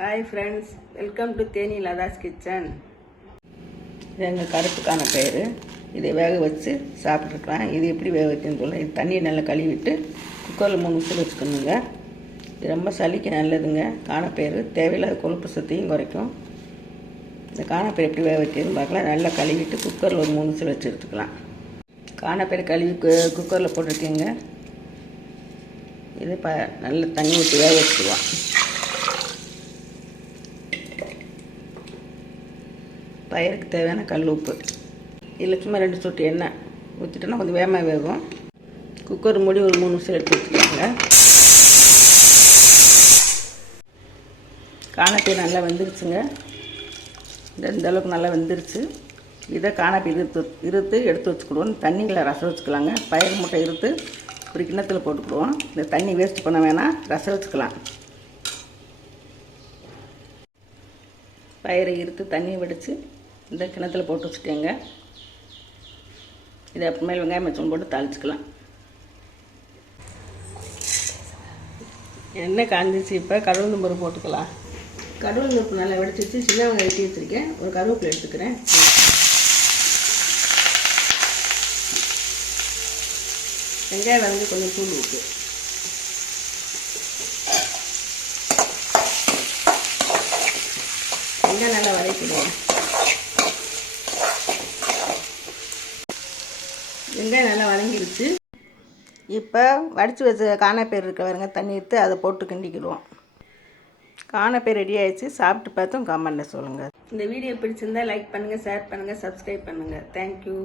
Hi friends, welcome to Theni Latha's kitchen. இது எங்கள் கருப்புக்கான பேர். இதை வேக வச்சு சாப்பிட்ருக்கலாம். இது எப்படி வேக வைக்கணும்னு சொல்கிறேன். இது தண்ணியை நல்லா கழுவிட்டு குக்கரில் 3 விசில் வச்சுக்கணுங்க. இது ரொம்ப சளிக்கு நல்லதுங்க. காணப்பயிறு தேவையில்லாத கொழுப்பு சத்தையும் குறைக்கும். இந்த காணப்பயிறு எப்படி வேக வைக்கிறதுன்னு பார்க்கலாம். நல்லா கழுவிட்டு குக்கரில் ஒரு 3 விசில் வச்சு எடுத்துக்கலாம். காணப்பயிறு கழுவி குக்கரில் போட்டிருக்கேங்க. இது நல்ல தண்ணி ஊற்றி வேக வச்சுக்குவோம். பயிருக்கு தேவையான கல் உப்பு, இதில் சும்மா 2 சொட்டு எண்ணெய் ஊற்றிட்டோன்னா கொஞ்சம் வேகமாக வேகும். குக்கர் மூடி ஒரு 3 விசில் எடுத்து வச்சுக்கோங்க. காணப்பயிறு நல்லா வெந்துருச்சுங்க. இந்த அளவுக்கு நல்லா வெந்துருச்சு. இதை காணப்பயிறு இருத்து எடுத்து வச்சுக்கிடுவோம். தண்ணியில் ரசம் வச்சுக்கலாங்க. பயிர் மூட்டை இருத்து ஒரு கிண்ணத்தில் போட்டுக்கிடுவோம். இந்த தண்ணி வேஸ்ட் பண்ண வேணாம், ரசம் வச்சுக்கலாம். பயிரை இருத்து தண்ணியை வடித்து இந்த கிணத்துல போட்டு வச்சுட்டேங்க. இதை அப்புறமேல் வெங்காயம் மச்சம் போட்டு தாளிச்சுக்கலாம். எண்ணெய் காஞ்சிச்சு. இப்போ கடவுள் பருப்பு போட்டுக்கலாம். கடவுள் பருப்பு நல்லா வடிச்சு வச்சு சின்ன வெங்காயம் வெட்டி வச்சுருக்கேன். ஒரு கருவேப்பிலை எடுத்துக்கிறேன். வெங்காயம் வதங்கி கொஞ்சம் தூள் உப்பு. வெங்காயம் நல்லா வதக்கிடுவோம். வெங்காயம் நல்லா வதங்கிடுச்சு. இப்போ வடித்து வச்ச காணப்பயிறு இருக்க பாருங்க, தண்ணி எடுத்து அதை போட்டு கிண்டிக்கிடுவோம். காணப்பயிறு ரெடி ஆகிடுச்சு. சாப்பிட்டு பார்த்தும் கமெண்ட்டில் சொல்லுங்கள். இந்த வீடியோ பிடிச்சிருந்தால் லைக் பண்ணுங்கள், ஷேர் பண்ணுங்கள், சப்ஸ்கிரைப் பண்ணுங்கள். தேங்க்யூ.